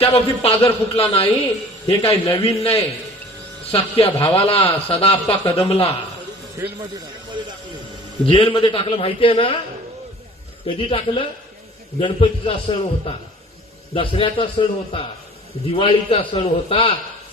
त्या बाबतीत पाजर फुटला नाही, हे काही नवीन नाही. सख्या भावाला सदाप्पा कदमला जेलमध्ये टाकलं माहितीये ना. कधी टाकलं? गणपतीचा सण होता, दसऱ्याचा सण होता, दिवाळीचा सण होता.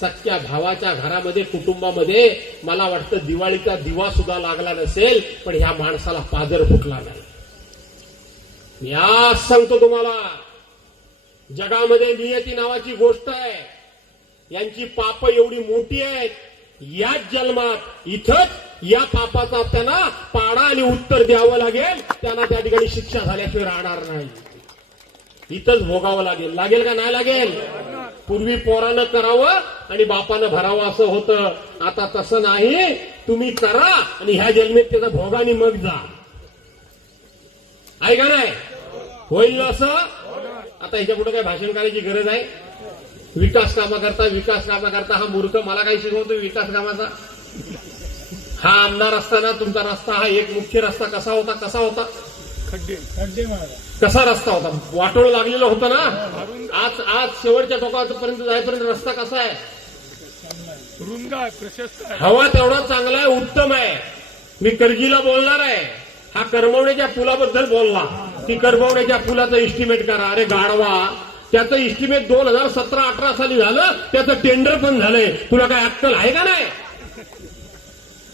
सख्या भावाच्या घरामध्ये कुटुंबामध्ये मला वाटतं दिवाळीचा दिवा सुद्धा लागला नसेल, पण ह्या माणसाला पाजर फुटला नाही. मी आज सांगतो तुम्हाला, जगामध्ये नियती नावाची गोष्ट आहे. यांची पाप एवढी मोठी आहेत, याच जन्मात इथंच या पापाचा त्यांना पाडा आणि उत्तर द्यावं लागेल. त्यांना त्या ठिकाणी शिक्षा झाल्याशिवाय राहणार नाही. इथंच भोगावं लागेल. लागेल का नाही लागेल? पूर्वी पोरानं करावं आणि बापानं भरावं असं होतं. आता तसं नाही. तुम्ही करा आणि ह्या जन्मेत त्याचा भोगाने मग जा. आहे का नाही? होईल ना असं? आता ह्याच्या पुढे काय भाषण करायची गरज आहे? विकास कामाकरता हा मूर्ख मला काही शिकवतो विकास कामाचा. हा आमदार असताना तुमचा रस्ता हा एक मुख्य रस्ता कसा होता? कसा रस्ता होता? वाटोळ लागलेलं होतं ना. आज शेवटच्या टोकापर्यंत जाईपर्यंत रस्ता कसा आहे? रुंद आहे, प्रशस्त आहे. हवा तेवढा चांगला आहे, उत्तम आहे. मी करगीला बोलणार आहे. हा करमवण्याच्या पुलाबद्दल बोलला की करमवण्याच्या पुलाचं इस्टिमेट करा. अरे गाढवा, त्याचं इस्टिमेट 2017-18 साली झालं. त्याचं टेंडर पण झालंय. तुला काय अक्कल आहे का नाही?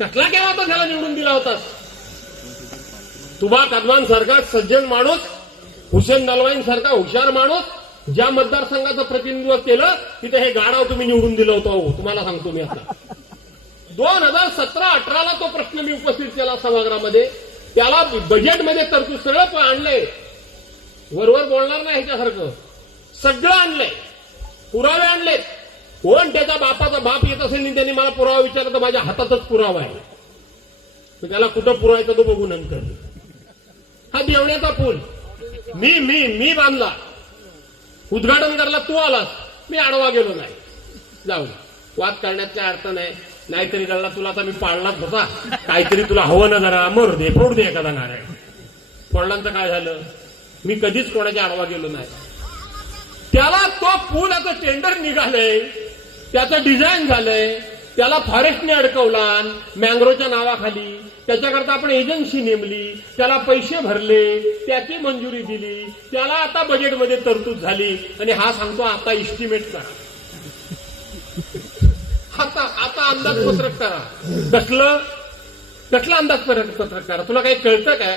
कसला केव्हा होता त्याला निवडून दिला होतास? तुबा कदमान सारखा सज्जन माणूस, हुसेन नलवाईन सारखा हुशार माणूस ज्या मतदारसंघाचं प्रतिनिधित्व केलं तिथे हे गाढव तुम्ही निवडून दिलं होतं. तुम्हाला सांगतो मी आता 2017-18ला तो प्रश्न मी उपस्थित केला सभागृहामध्ये. त्याला बजेटमध्ये तरतूद सगळं आणलंय. वरवर बोलणार नाही ह्याच्यासारखं. सगळं आणलंय, पुरावे आणलेत. कोण त्याच्या बापाचा बाप येत असेल आणि त्यांनी मला पुरावा विचारला तर माझ्या हातातच पुरावा आहे. त्याला कुठं पुरवायचा तो बघू नंतर. हा देवण्याचा पूल मी बांधला, उद्घाटन करायला तू आलास, मी आडवा गेलो नाही. जाऊ वाद करण्यात काय अर्थ नाही. नाहीतरी कळला तुला आता मी पाळलाच होता. काहीतरी तुला हवं ना जरा मरू दे, फोड दे एखादा नारायण. फोडलांचं काय झालं? मी कधीच कोणाच्या आडवा गेलो नाही. त्याला तो पूल आता टेंडर निघालंय, त्याचं डिझाईन झालंय, त्याला फॉरेस्टने अडकवला मँग्रोच्या नावाखाली. त्याच्याकरता आपण एजन्सी नेमली, त्याला पैसे भरले, त्याची मंजुरी दिली, त्याला आता बजेटमध्ये तरतूद झाली आणि हा सांगतो आता इस्टिमेट करा, आता अंदाजपत्रक करा. कसलं अंदाजपत्रक करा? तुला काही कळतं काय?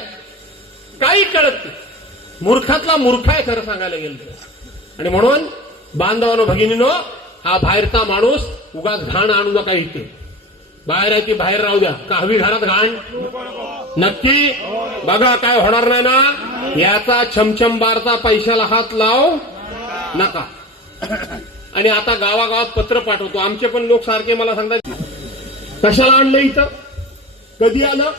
काही कळत नाही. मूर्खातला मूर्ख आहे खरं सांगायला गेलं तर. आणि म्हणून बांधवानो भगिनीनो, हा बाहेरचा माणूस उगाच घाण आणू नका इथे. बाहेर आहे की बाहेर राहू द्या. का हवी घरात घाण? नक्की बघा काय होणार नाही ना. याचा छमछम बारचा पैशाला हात लाव नका. आणि आता गावागावात पत्र पाठवतो. आमचे पण लोक सारखे मला सांगतात कशाला आणलं इथं? कधी आलं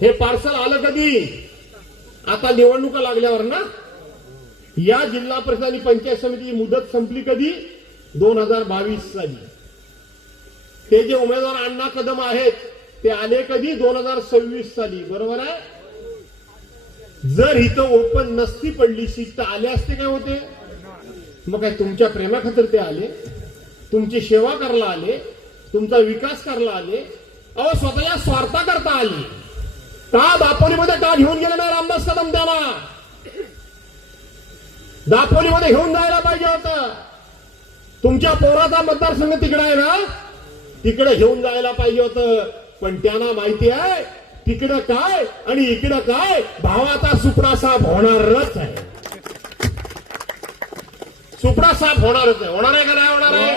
हे पार्सल? आलं कधी? आता निवडणुका लागल्यावर ना. या जिल्हा परिषद आणि पंचायत समितीची मुदत संपली कधी? 2022 साली. ते जे उमेदवार अण्णा कदम आहेत ते आले कधी? 2026 साली. बरोबर आहे. जर इथं ओपन नसती पडली सीट तर आले असते काय होते? मग काय तुमच्या प्रेमाखातर ते आले? तुमची सेवा करायला आले? तुमचा विकास करायला आले? अहो स्वतःच्या स्वार्थाकरता आले. का दापोलीमध्ये का घेऊन गेले ना रामदास कदम? त्याला दापोलीमध्ये घेऊन जायला पाहिजे होतं. तुमच्या पोराचा मतदारसंघ तिकडे आहे ना, तिकडे घेऊन जायला पाहिजे होतं. पण त्यांना माहिती आहे तिकडं काय आणि इकडं काय. भावाचा सुपडा साफ होणारच आहे. सुपडा साफ होणारच आहे. होणार आहे का नाही होणार आहे?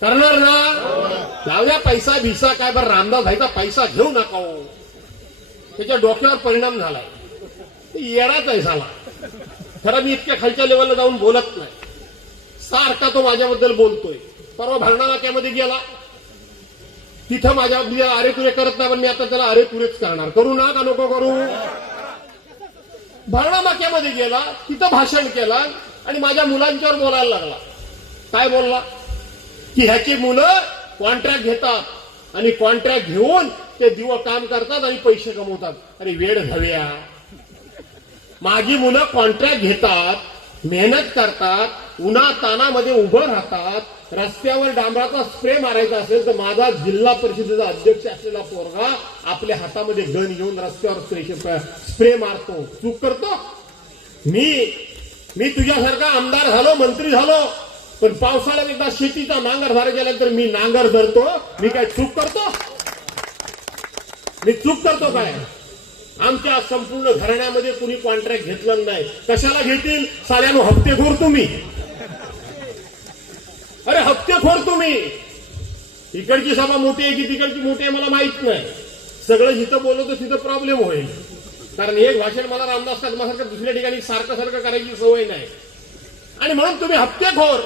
करणार ना. जाऊ द्या पैसा भिसा काय. बरं रामदास भाईचा पैसा घेऊ नका हो. त्याच्या डोक्यावर परिणाम झालाय. येडाच आहे झाला खरं. मी इतक्या खालच्या लेवलला जाऊन बोलत नाही. सारखा तो माझ्याबद्दल बोलतोय. परवा भरणा नाक्यामध्ये गेला, तिथं माझ्या अरे तुरे करत नाही, पण मी आता त्याला अरे तुरेच करणार. करू ना का नको करू? भरणा नाक्यामध्ये गेला, तिथं भाषण केलं आणि माझ्या मुलांच्यावर बोलायला लागला. काय बोलला? की ह्याची मुलं कॉन्ट्रॅक्ट घेतात आणि कॉन्ट्रॅक्ट घेऊन ते दिवस काम करतात आणि पैसे कमवतात. अरे वेड घाव्या, माझी मुलं कॉन्ट्रॅक्ट घेतात, मेहनत करतात, उन्हा तानामध्ये उभं राहतात, रस्त्यावर डांबराचा स्प्रे मारायचा असेल तर माझा जिल्हा परिषदेचा अध्यक्ष असलेला पोरगा आपल्या हातामध्ये गन घेऊन रस्त्यावर स्प्रे मारतो. चूक करतो? मी तुझ्यासारखा आमदार झालो, मंत्री झालो, पण पावसाळ्यात एकदा शेतीचा नांगर धरा गेल्यानंतर मी नांगर धरतो. मी काय चूक करतो? मी चूक करतो काय? आमच्या संपूर्ण घराण्यामध्ये कुणी कॉन्ट्रॅक्ट घेतलं नाही. कशाला घेतील? साल्यानो हप्तेखोर तुम्ही. अरे हप्तेखोर तुम्ही. इकडची सभा मोठी आहे की तिकडची मोठी आहे मला माहित नाही. सगळं जिथं बोलवतो तिथं प्रॉब्लेम होईल. कारण एक भाषण मला रामदास कदमासारखं दुसऱ्या ठिकाणी सारखं करायची सवय नाही. आणि म्हणून तुम्ही हप्तेखोर,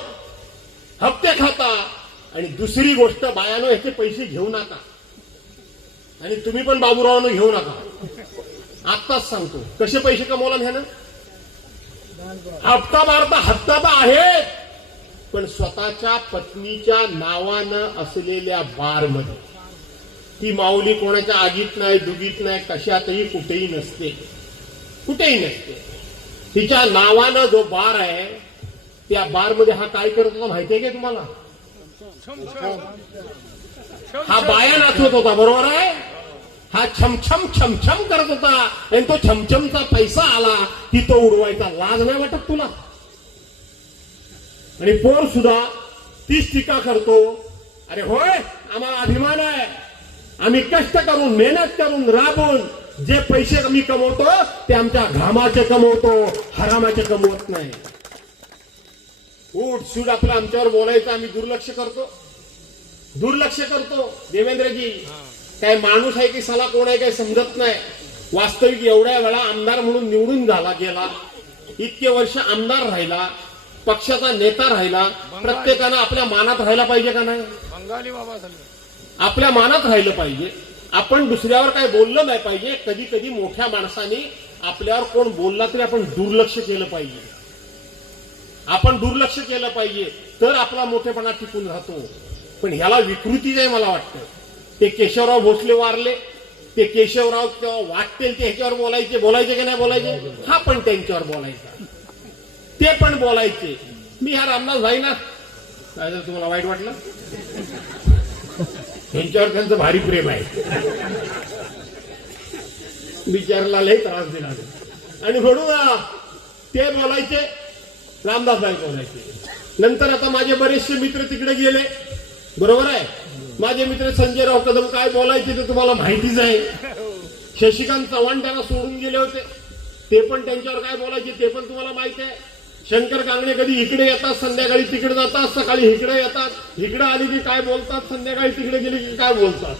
हप्ते खाता. आणि दुसरी गोष्ट, बायानो ह्याचे पैसे घेऊ नका. आणि तुम्ही पण बाबूरावांना घेऊ नका. आत्ताच सांगतो कसे पैसे कमवला ह्यानं. हप्ता मारता हप्ता तर आहे, पण स्वतःच्या पत्नीच्या नावानं असलेल्या बारमध्ये. ती माऊली कोणाच्या आगीत नाही, दुगीत नाही, कशातही कुठेही नसते, कुठेही नसते. तिच्या नावानं जो बार आहे त्या बारमध्ये हा काय करत होता माहितीये का तुम्हाला? हा बाया नाचवत होता, बरोबर आहे. हा छमछम छमछम करत होता आणि तो छमछमचा पैसा आला की तो उडवायचा. लाज नाही वाटत तुला? आणि पोर सुद्धा तीच टीका करतो. अरे होय, आम्हाला अभिमान आहे, आम्ही कष्ट करून, मेहनत करून, राबून जे पैसे आम्ही कमवतो ते आमच्या घामाचे कमवतो, हरामाचे कमवत नाही. उठ सूट आपलं आमच्यावर बोलायचं, आम्ही दुर्लक्ष करतो. देवेंद्रजी काय माणूस आहे की साला कोण आहे काय समजत नाही. वास्तविक एवढ्या वेळा आमदार म्हणून निवडून गेला, इतके वर्ष आमदार राहिला, पक्षाचा नेता राहिला. प्रत्येकानं आपल्या मानात राहायला पाहिजे का नाही? बंगाली बाबा झाले. आपल्या मानात राहिलं पाहिजे. आपण दुसऱ्यावर काय बोललं नाही पाहिजे. कधी कधी मोठ्या माणसाने आपल्यावर कोण बोलला तरी आपण दुर्लक्ष केलं पाहिजे. तर आपला मोठेपणा टिकून राहतो. पण ह्याला विकृतीच आहे मला वाटतं. ते केशवराव भोसले वारले, ते केशवराव तेव्हा वाटतील ते ह्याच्यावर बोलायचे की नाही बोलायचे? हा पण त्यांच्यावर बोलायचा, ते पण बोलायचे. मी ह्या रामदास भाई ना, काय झालं तुम्हाला वाईट वाटलं? त्यांच्यावर त्यांचं भारी प्रेम आहे. बिचारला लय त्रास दिला. आणि म्हणून ते बोलायचे, रामदास भाई बोलायचे. नंतर आता माझे बरेचसे मित्र तिकडे गेले, बरोबर आहे. माझे मित्र संजयराव कदम काय बोलायचे ते तुम्हाला माहितीच आहे. शशिकांत चव्हाण त्यांना सोडून गेले होते, ते पण त्यांच्यावर काय बोलायचे ते पण तुम्हाला माहिती आहे. शंकर कांगणे कधी इकडे येतात, संध्याकाळी तिकडे जातात, सकाळी इकडे येतात, इकडे आली की काय बोलतात, संध्याकाळी तिकडे गेली की काय बोलतात,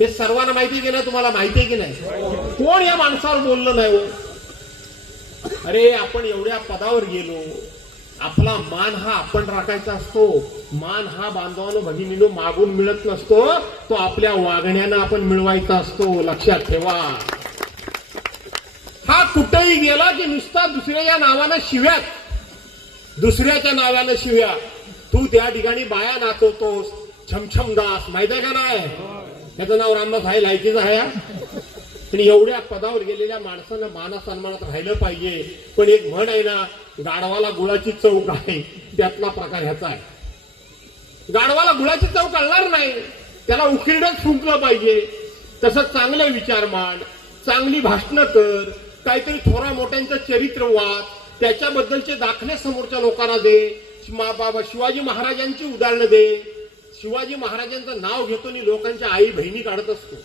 हे सर्वांना माहिती की नाही? तुम्हाला माहिती आहे की नाही? कोण या माणसावर बोललं नाही हो? अरे आपण एवढ्या पदावर गेलो, आपला मान हा आपण राखायचा असतो. मान हा बांधवानो भगिनीनो मागून मिळत नसतो, तो आपल्या वागण्यानं आपण मिळवायचा असतो. लक्षात ठेवा. हा कुठेही गेला की नुसता दुसऱ्याच्या नावानं शिव्या. तू त्या ठिकाणी बाया नाचवतोस, छमछम दास, माहित आहे का नाही? त्याचं नाव रामदास आहे, लायकीचं आहे. पण एवढ्या पदावर गेलेल्या माणसानं माना सन्मानात राहिलं पाहिजे. पण एक म्हण आहे ना, गाढवाला गुळाची चव काय, त्यातला प्रकार ह्याचा आहे. गाढवाला गुळाची चव कळणार नाही, त्याला उकिरडच फुंकलं पाहिजे. तसं चांगले विचार मांड, चांगली भाषणं कर, काहीतरी थोरा मोठ्यांचं चरित्र वाच, त्याच्याबद्दलचे दाखले समोरच्या लोकांना दे. शिवाजी महाराजांची उदाहरणं दे. शिवाजी महाराजांचं नाव घेतो आणि लोकांच्या आई बहिणी काढत असतो.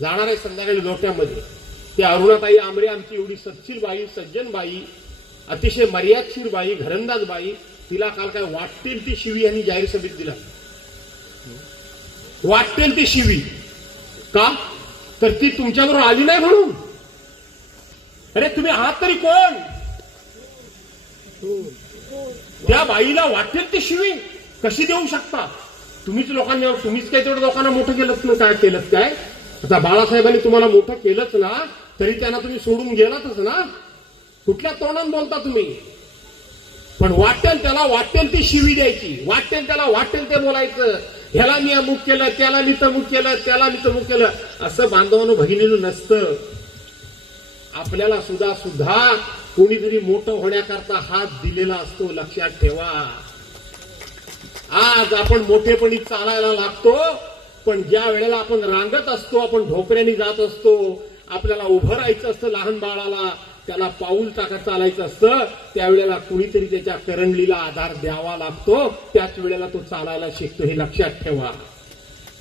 जाणार आहे संध्याकाळी लोट्यामध्ये. ते अरुणाताई आमरे आमची एवढी सत्शील बाई, सज्जन बाई, अतिशय मर्यादशीर बाई, घरंदाज बाई, तिला काल काय वाटतील ती शिवी यांनी जाहीर सभेत दिला. वाटतील ती शिवी का? तर ती तुमच्याबरोबर आली नाही म्हणून. अरे तुम्ही आहात तरी कोण? त्या बाईला वाटेल ती शिवी कशी देऊ शकता? तुम्हीच काय तेवढं लोकांना मोठं केलं काय? आता बाळासाहेबांनी तुम्हाला मोठं केलंच ना, तरी त्यांना तुम्ही सोडून गेलातच ना. कुठल्या तोंडाने बोलता तुम्ही? पण वाटेल ती शिवी द्यायची, वाटेल ते बोलायचं. ह्याला मी अमुक केलं, त्याला मी तमुक केलं, असं बांधवानं भगिनीनं नसतं. आपल्याला सुद्धा कोणीतरी मोठं होण्याकरता हात दिलेला असतो, लक्षात ठेवा. आज आपण मोठेपणी चालायला लागतो, पण ज्या वेळेला आपण रांगत असतो, आपण ढोकऱ्याने जात असतो, आपल्याला उभं राहायचं असतं, लहान बाळाला त्याला पाऊल टाकत चालायचं असतं, त्यावेळेला कुणीतरी त्याच्या करंगलीला आधार द्यावा लागतो, त्याच वेळेला तो चालायला शिकतो. हे लक्षात ठेवा.